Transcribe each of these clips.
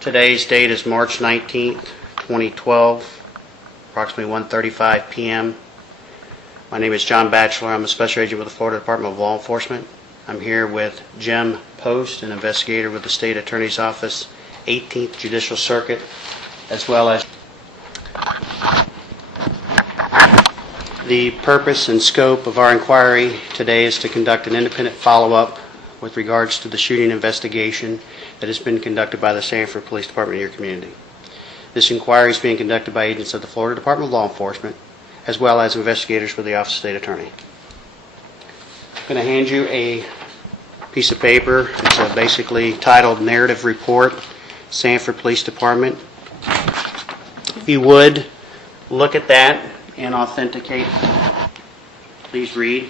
Today's date is March 19th, 2012, approximately 1:35 p.m. My name is John Batchelor. I'm a Special Agent with the Florida Department of Law Enforcement. I'm here with Jim Post, an investigator with the State Attorney's Office, 18th Judicial Circuit, as well as the purpose and scope of our inquiry today is to conduct an independent follow-up with regards to the shooting investigation that has been conducted by the Sanford Police Department in your community. This inquiry is being conducted by agents of the Florida Department of Law Enforcement, as well as investigators with the Office of State Attorney. I'm going to hand you a piece of paper. It's basically titled Narrative Report, Sanford Police Department. If you would, look at that and authenticate. Please read.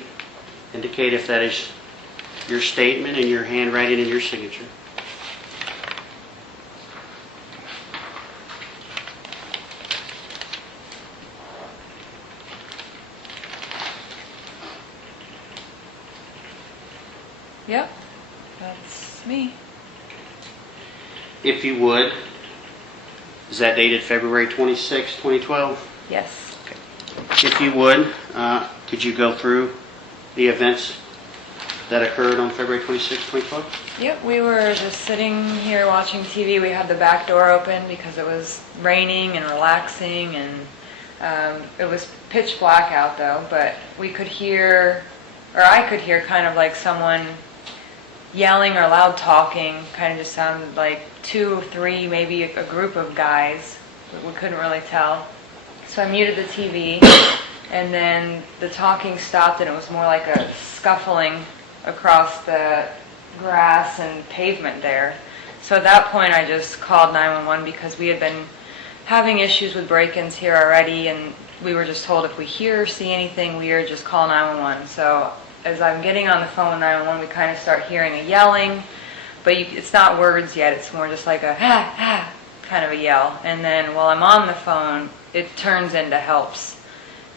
Indicate if that is your statement and your handwriting and your signature. Yep, that's me. If you would, is that dated February 26, 2012? Yes. Okay. If you would, could you go through the events that occurred on February 26, 2012? Yep, we were just sitting here watching TV. We had the back door open because it was raining and relaxing, and it was pitch black out though, but we could hear, or I could hear kind of like someone yelling or loud talking. Kind of just sounded like 2 or 3, maybe a group of guys, but we couldn't really tell. So I muted the TV, and then the talking stopped, and it was more like a scuffling across the grass and pavement there. So at that point I just called 911 because we had been having issues with break-ins here already, and we were just told if we hear or see anything weird, just call 911. So as I'm getting on the phone with 911, we kind of start hearing a yelling, but it's not words yet, it's more just like a ha ha kind of a yell. And then while I'm on the phone, it turns into helps.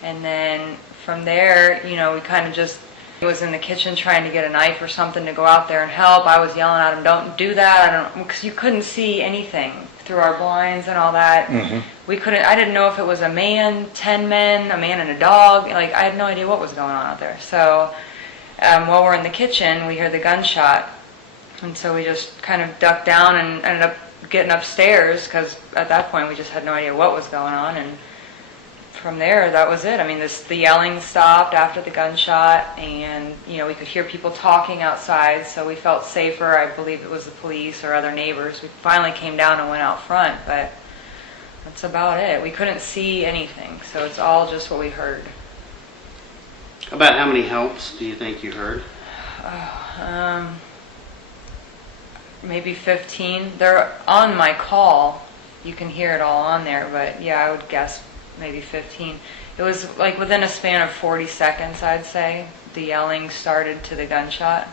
And then from there, we kind of just was in the kitchen trying to get a knife or something to go out there and help. I was yelling at him, don't do that, because you couldn't see anything through our blinds and all that. Mm-hmm. I didn't know if it was a man, 10 men, a man and a dog. Like, I had no idea what was going on out there. So while we're in the kitchen, we hear the gunshot. And so we just kind of ducked down and ended up getting upstairs, because at that point we just had no idea what was going on. And from there, that was it. I mean, the yelling stopped after the gunshot, and we could hear people talking outside, so we felt safer. I believe it was the police or other neighbors. We finally came down and went out front, but that's about it. We couldn't see anything, so it's all just what we heard. About how many helps do you think you heard? Maybe 15. They're on my call. You can hear it all on there, but yeah, I would guess maybe 15. It was like within a span of 40 seconds, I'd say, the yelling started to the gunshot.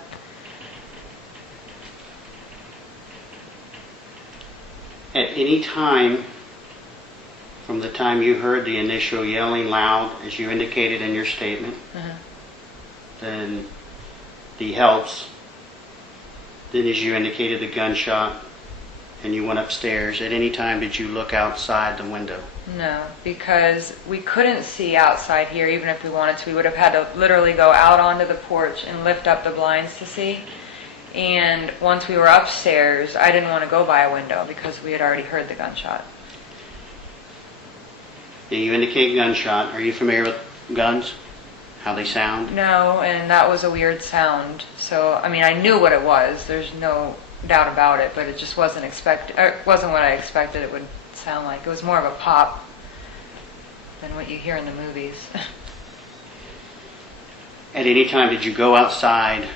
At any time from the time you heard the initial yelling loud, as you indicated in your statement, then the helps, then as you indicated the gunshot, and you went upstairs, at any time did you look outside the window? No, because we couldn't see outside here even if we wanted to. We would have had to literally go out onto the porch and lift up the blinds to see. And once we were upstairs, I didn't want to go by a window because we had already heard the gunshot. You indicate gunshot. Are you familiar with guns? How they sound? No, and that was a weird sound. So, I mean, I knew what it was. There's no doubt about it, but it just wasn't what I expected it would sound like. It was more of a pop than what you hear in the movies. At any time did you go outside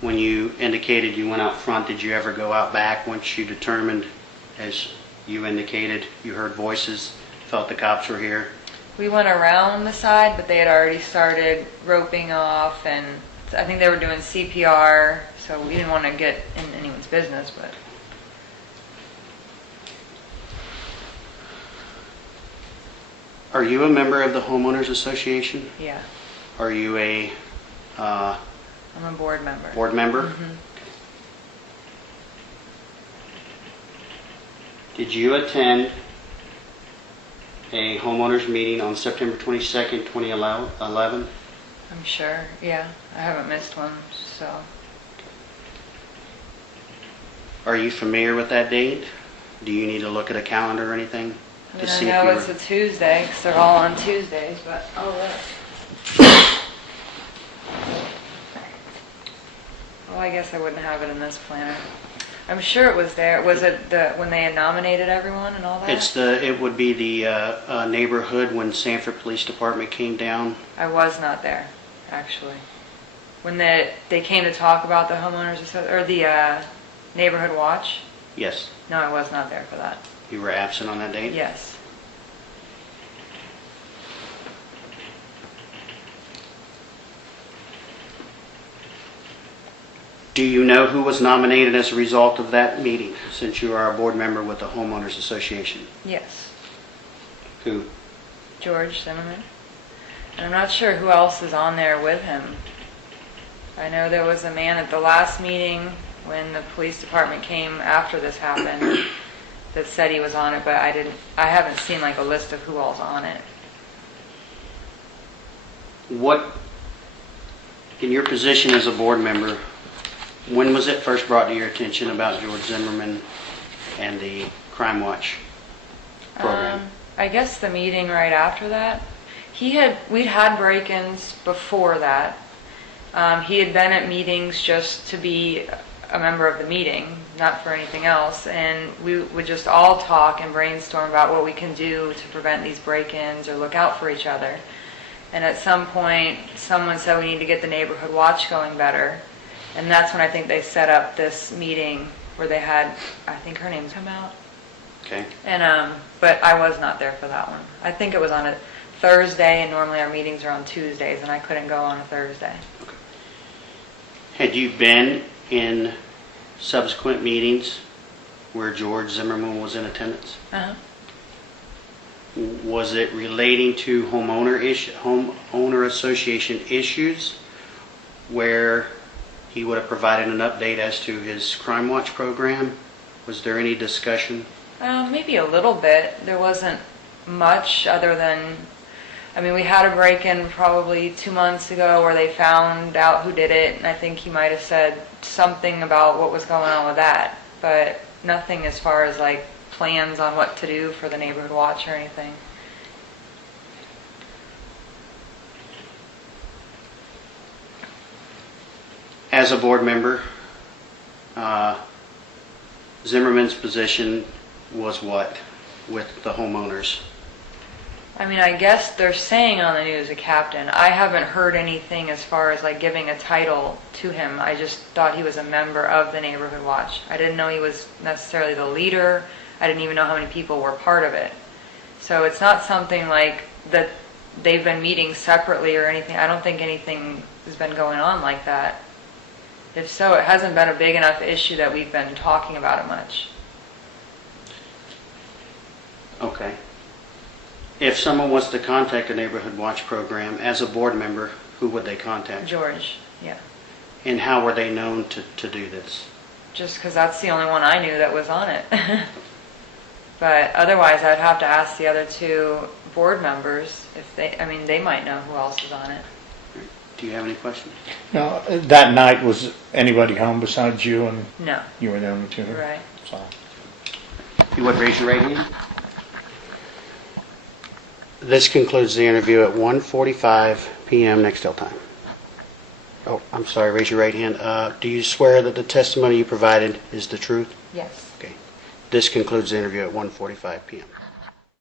when you indicated you went out front? Did you ever go out back once you determined, as you indicated, you heard voices, felt the cops were here? We went around the side, but they had already started roping off, and I think they were doing CPR, so we didn't want to get in anyone's business, but... Are you a member of the Homeowners Association? Yeah. Are you a... I'm a board member. Board member? Mm-hmm. Did you attend a homeowners meeting on September 22nd, 2011? I'm sure, yeah. I haven't missed one, so. Are you familiar with that date? Do you need to look at a calendar or anything to see if I you know were... it's a Tuesday, because they're all on Tuesdays, but I'll look. Well, I guess I wouldn't have it in this planner. I'm sure it was there. Was it when they had nominated everyone and all that? It would be the neighborhood when Sanford Police Department came down. I was not there, actually. When they came to talk about the or the neighborhood watch? Yes. No, I was not there for that. You were absent on that date? Yes. Do you know who was nominated as a result of that meeting, since you are a board member with the Homeowners Association? Yes. Who? George Zimmerman. And I'm not sure who else is on there with him. I know there was a man at the last meeting when the police department came after this happened that said he was on it, but I haven't seen like a list of who all's on it. What, in your position as a board member, when was it first brought to your attention about George Zimmerman and the Crime Watch program? I guess the meeting right after that. We'd had break-ins before that. He had been at meetings just to be a member of the meeting, not for anything else, and we would just all talk and brainstorm about what we can do to prevent these break-ins or look out for each other. And at some point, someone said we need to get the neighborhood watch going better, and that's when I think they set up this meeting where they had, I think her name's come out. Okay. And but I was not there for that one. I think it was on a Thursday, and normally our meetings are on Tuesdays, and I couldn't go on a Thursday. Okay. Had you been in subsequent meetings where George Zimmerman was in attendance? Uh-huh. Was it relating to homeowner association issues where he would have provided an update as to his Crime Watch program? Was there any discussion? Maybe a little bit. There wasn't much other than, we had a break-in probably 2 months ago where they found out who did it, and I think he might have said something about what was going on with that, but nothing as far as like plans on what to do for the neighborhood watch or anything. As a board member, Zimmerman's position was what with the homeowners? I guess they're saying on the news a captain. I haven't heard anything as far as like giving a title to him. I just thought he was a member of the neighborhood watch. I didn't know he was necessarily the leader. I didn't even know how many people were part of it. So it's not something like that they've been meeting separately or anything. I don't think anything has been going on like that. If so, it hasn't been a big enough issue that we've been talking about it much. Okay. If someone wants to contact the Neighborhood Watch program as a board member, who would they contact? George, yeah. And how were they known to do this? Just because that's the only one I knew that was on it. But otherwise, I'd have to ask the other two board members if they might know who else is on it. Do you have any questions? Now, that night, was anybody home besides you and No. you were the only two? Right. So. If you would raise your right hand. This concludes the interview at 1:45 p.m. Nextel time. Oh, I'm sorry, raise your right hand. Do you swear that the testimony you provided is the truth? Yes. Okay. This concludes the interview at 1:45 p.m.